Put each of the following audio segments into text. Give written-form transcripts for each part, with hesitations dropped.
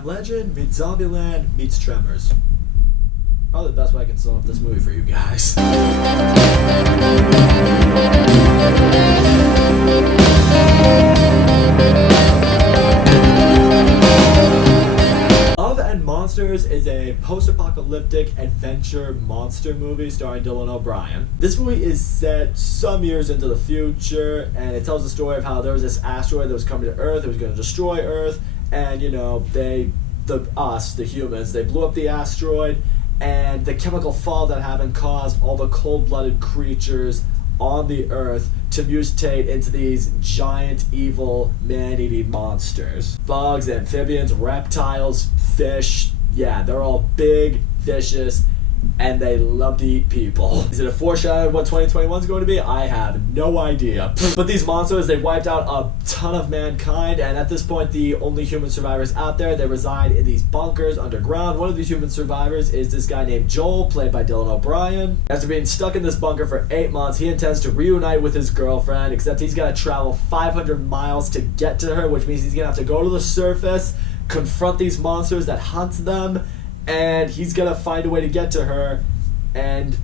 Am Legend meets Zombieland meets Tremors. Probably the best way I can sum up this movie for you guys. Love and Monsters is a post-apocalyptic adventure monster movie starring Dylan O'Brien. This movie is set some years into the future, and it tells the story of how there was this asteroid that was coming to Earth. It was going to destroy Earth, and you know, the humans, they blew up the asteroid, and the chemical fall that happened caused all the cold-blooded creatures on the Earth to mutate into these giant, evil, man-eating monsters. Bugs, amphibians, reptiles, fish, yeah, they're all big, vicious, and they love to eat people. Is it a foreshadow of what 2021 is going to be? I have no idea. But these monsters, they wiped out a ton of mankind, and at this point, the only human survivors out there, they reside in these bunkers underground. One of these human survivors is this guy named Joel, played by Dylan O'Brien. After being stuck in this bunker for 8 months, he intends to reunite with his girlfriend, except he's got to travel 500 miles to get to her, which means he's going to have to go to the surface, confront these monsters that hunt them, and he's gonna find a way to get to her and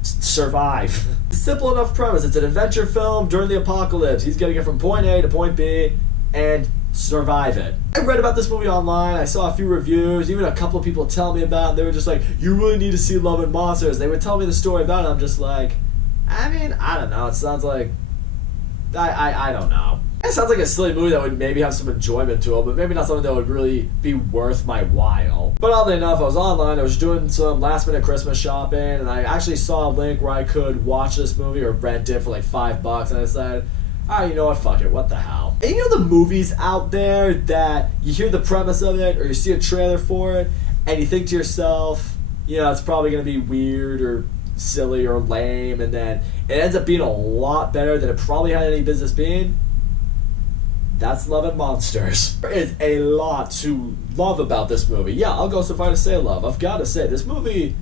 survive. Simple enough premise. It's an adventure film during the apocalypse. He's gonna get from point A to point B and survive it. I read about this movie online. I saw a few reviews, even a couple of people tell me about it. They were just like, you really need to see Love and Monsters. They would tell me the story about it. I'm just like, I mean, I don't know. It sounds like, I don't know. It sounds like a silly movie that would maybe have some enjoyment to it, but maybe not something that would really be worth my while. But oddly enough, I was online, I was doing some last minute Christmas shopping, and I actually saw a link where I could watch this movie or rent it for like $5, and I decided, alright, you know what, fuck it, what the hell. And you know the movies out there that you hear the premise of it, or you see a trailer for it, and you think to yourself, you know, it's probably going to be weird or silly or lame, and then it ends up being a lot better than it probably had any business being? That's Love and Monsters. There is a lot to love about this movie. Yeah, I'll go so far to say love. I've got to say, this movie,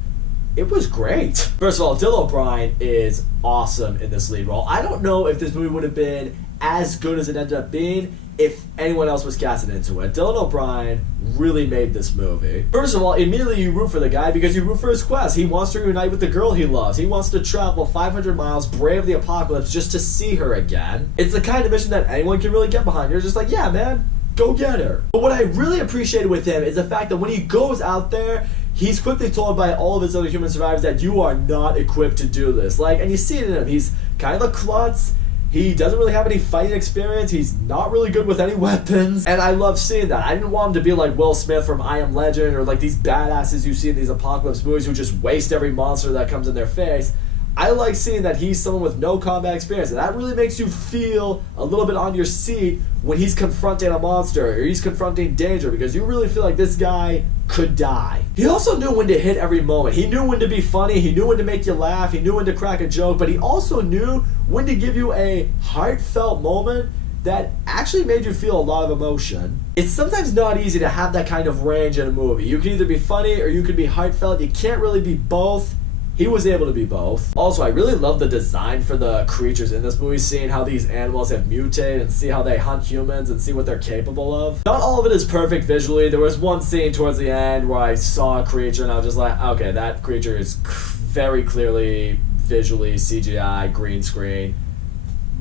it was great. First of all, Dylan O'Brien is awesome in this lead role. I don't know if this movie would have been as good as it ended up being if anyone else was casted into it. Dylan O'Brien really made this movie. First of all, immediately you root for the guy because you root for his quest. He wants to reunite with the girl he loves. He wants to travel 500 miles, brave the apocalypse, just to see her again. It's the kind of mission that anyone can really get behind. You're just like, yeah, man, go get her. But what I really appreciated with him is the fact that when he goes out there, he's quickly told by all of his other human survivors that you are not equipped to do this. Like, and you see it in him. He's kind of a klutz. He doesn't really have any fighting experience. He's not really good with any weapons. And I love seeing that. I didn't want him to be like Will Smith from I Am Legend or like these badasses you see in these apocalypse movies who just waste every monster that comes in their face. I like seeing that he's someone with no combat experience, and that really makes you feel a little bit on your seat when he's confronting a monster or he's confronting danger, because you really feel like this guy could die. He also knew when to hit every moment. He knew when to be funny, he knew when to make you laugh, he knew when to crack a joke, but he also knew when to give you a heartfelt moment that actually made you feel a lot of emotion. It's sometimes not easy to have that kind of range in a movie. You can either be funny or you can be heartfelt. You can't really be both. He was able to be both. Also, I really love the design for the creatures in this movie, seeing how these animals have mutated and see how they hunt humans and see what they're capable of. Not all of it is perfect visually. There was one scene towards the end where I saw a creature and I was just like, okay, that creature is very clearly visually CGI, green screen.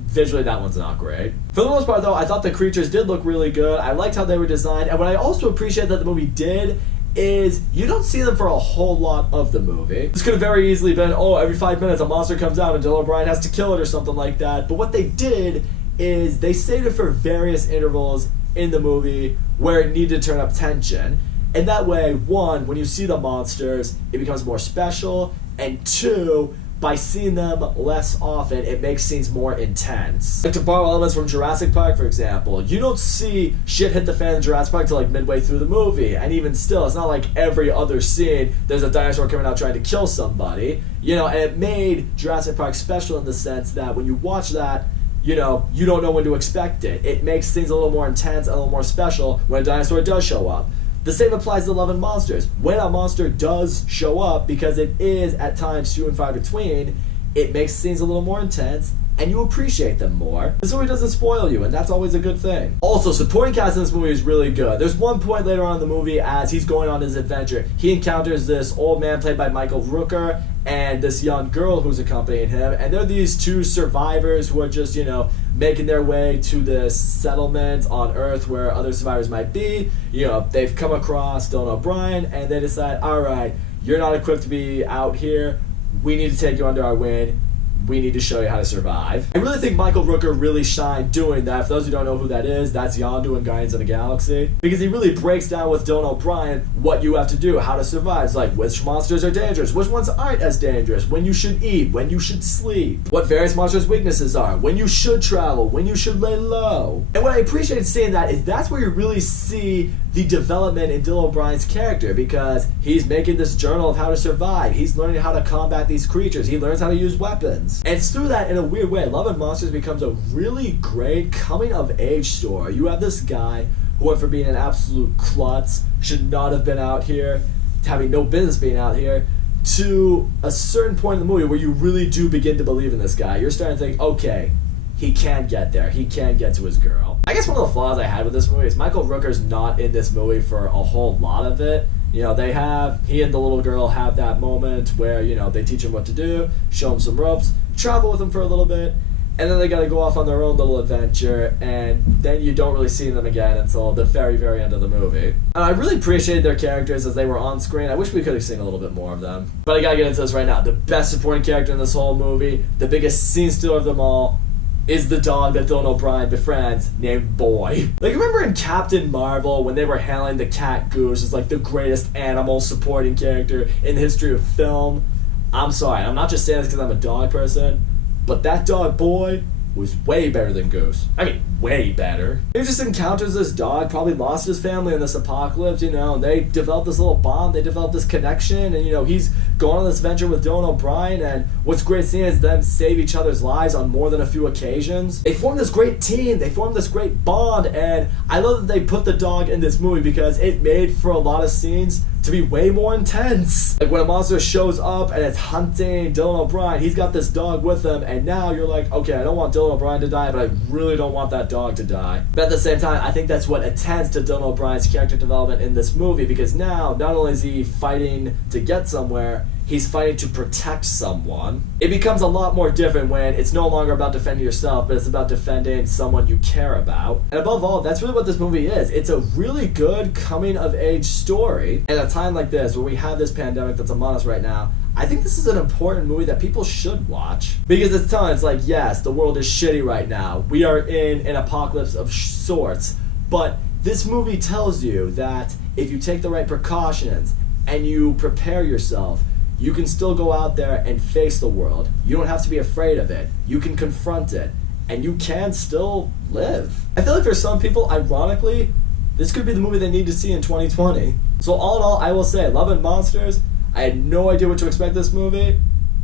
Visually, that one's not great. For the most part, though, I thought the creatures did look really good. I liked how they were designed, and what I also appreciate that the movie did is you don't see them for a whole lot of the movie. This could have very easily been, oh, every 5 minutes a monster comes out and Dylan O'Brien has to kill it or something like that. But what they did is they saved it for various intervals in the movie where it needed to turn up tension. And that way, one, when you see the monsters, it becomes more special, and two, by seeing them less often, it makes scenes more intense. Like to borrow elements from Jurassic Park, for example, you don't see shit hit the fan in Jurassic Park till like midway through the movie, and even still, it's not like every other scene there's a dinosaur coming out trying to kill somebody, you know, and it made Jurassic Park special in the sense that when you watch that, you know, you don't know when to expect it. It makes things a little more intense, a little more special when a dinosaur does show up. The same applies to Love and Monsters. When a monster does show up, because it is at times few and far between, it makes scenes a little more intense, and you appreciate them more. This movie doesn't spoil you, and that's always a good thing. Also, supporting cast in this movie is really good. There's one point later on in the movie as he's going on his adventure, he encounters this old man played by Michael Rooker and this young girl who's accompanying him, and they're these two survivors who are just, you know, making their way to this settlement on Earth where other survivors might be. You know, they've come across Dylan O'Brien, and they decide, alright, you're not equipped to be out here, we need to take you under our wing. We need to show you how to survive. I really think Michael Rooker really shined doing that. For those who don't know who that is, that's Yondu in Guardians of the Galaxy. Because he really breaks down with Dylan O'Brien what you have to do, how to survive. It's like, which monsters are dangerous, which ones aren't as dangerous, when you should eat, when you should sleep, what various monsters' weaknesses are, when you should travel, when you should lay low. And what I appreciate seeing that is that's where you really see the development in Dylan O'Brien's character, because he's making this journal of how to survive. He's learning how to combat these creatures. He learns how to use weapons. And it's through that, in a weird way, Love and Monsters becomes a really great coming-of-age story. You have this guy who went from being an absolute klutz, should not have been out here, having no business being out here, to a certain point in the movie where you really do begin to believe in this guy. You're starting to think, okay, he can get there. He can get to his girl. I guess one of the flaws I had with this movie is Michael Rooker's not in this movie for a whole lot of it. You know, he and the little girl have that moment where, you know, they teach him what to do, show him some ropes, travel with him for a little bit, and then they gotta go off on their own little adventure, and then you don't really see them again until the very, very end of the movie. And I really appreciated their characters as they were on screen. I wish we could have seen a little bit more of them. But I gotta get into this right now. The best supporting character in this whole movie, the biggest scene stealer of them all, is the dog that Dylan O'Brien befriends named Boy. Like, remember in Captain Marvel when they were hailing the cat Goose as like the greatest animal supporting character in the history of film? I'm sorry, I'm not just saying this because I'm a dog person, but that dog Boy was way better than Goose. I mean, way better. He just encounters this dog, probably lost his family in this apocalypse, you know, and they developed this little bond, they developed this connection, and, you know, he's going on this venture with Dylan O'Brien, and what's great seeing is them save each other's lives on more than a few occasions. They formed this great team, they formed this great bond, and I love that they put the dog in this movie because it made for a lot of scenes to be way more intense. Like when a monster shows up and it's hunting Dylan O'Brien, he's got this dog with him, and now you're like, okay, I don't want Dylan O'Brien to die, but I really don't want that dog to die. But at the same time, I think that's what attends to Dylan O'Brien's character development in this movie, because now, not only is he fighting to get somewhere, he's fighting to protect someone. It becomes a lot more different when it's no longer about defending yourself, but it's about defending someone you care about. And above all, that's really what this movie is. It's a really good coming-of-age story. And at a time like this, where we have this pandemic that's among us right now, I think this is an important movie that people should watch. Because it's telling, it's like, yes, the world is shitty right now. We are in an apocalypse of sorts. But this movie tells you that if you take the right precautions and you prepare yourself, you can still go out there and face the world. You don't have to be afraid of it. You can confront it. And you can still live. I feel like for some people, ironically, this could be the movie they need to see in 2020. So all in all, I will say, Love and Monsters, I had no idea what to expect this movie.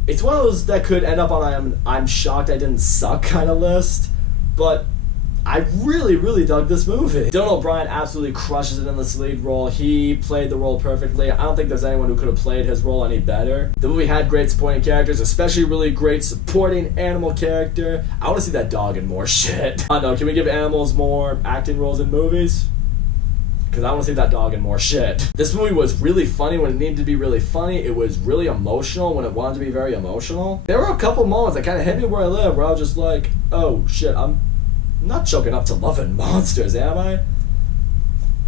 It's one of those that could end up on I'm shocked I didn't suck kind of list. But I really, really dug this movie. Dylan O'Brien absolutely crushes it in this lead role. He played the role perfectly. I don't think there's anyone who could have played his role any better. The movie had great supporting characters, especially really great supporting animal character. I want to see that dog in more shit. I don't know, can we give animals more acting roles in movies? Because I want to see that dog in more shit. This movie was really funny when it needed to be really funny. It was really emotional when it wanted to be very emotional. There were a couple moments that kind of hit me where I live, where I was just like, oh shit, I'm not choking up to Love and Monsters, am I?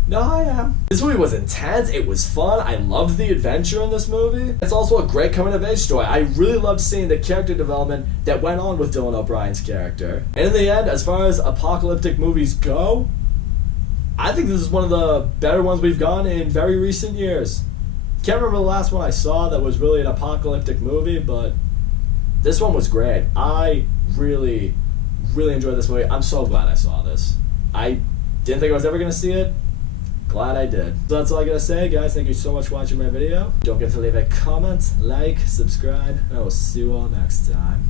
No, I am. This movie was intense. It was fun. I loved the adventure in this movie. It's also a great coming-of-age story. I really loved seeing the character development that went on with Dylan O'Brien's character. And in the end, as far as apocalyptic movies go, I think this is one of the better ones we've gotten in very recent years. Can't remember the last one I saw that was really an apocalyptic movie, but this one was great. I really enjoyed this movie. I'm so glad I saw this. I didn't think I was ever going to see it. Glad I did. So that's all I gotta say, guys. Thank you so much for watching my video. Don't forget to leave a comment, like, subscribe, and I will see you all next time.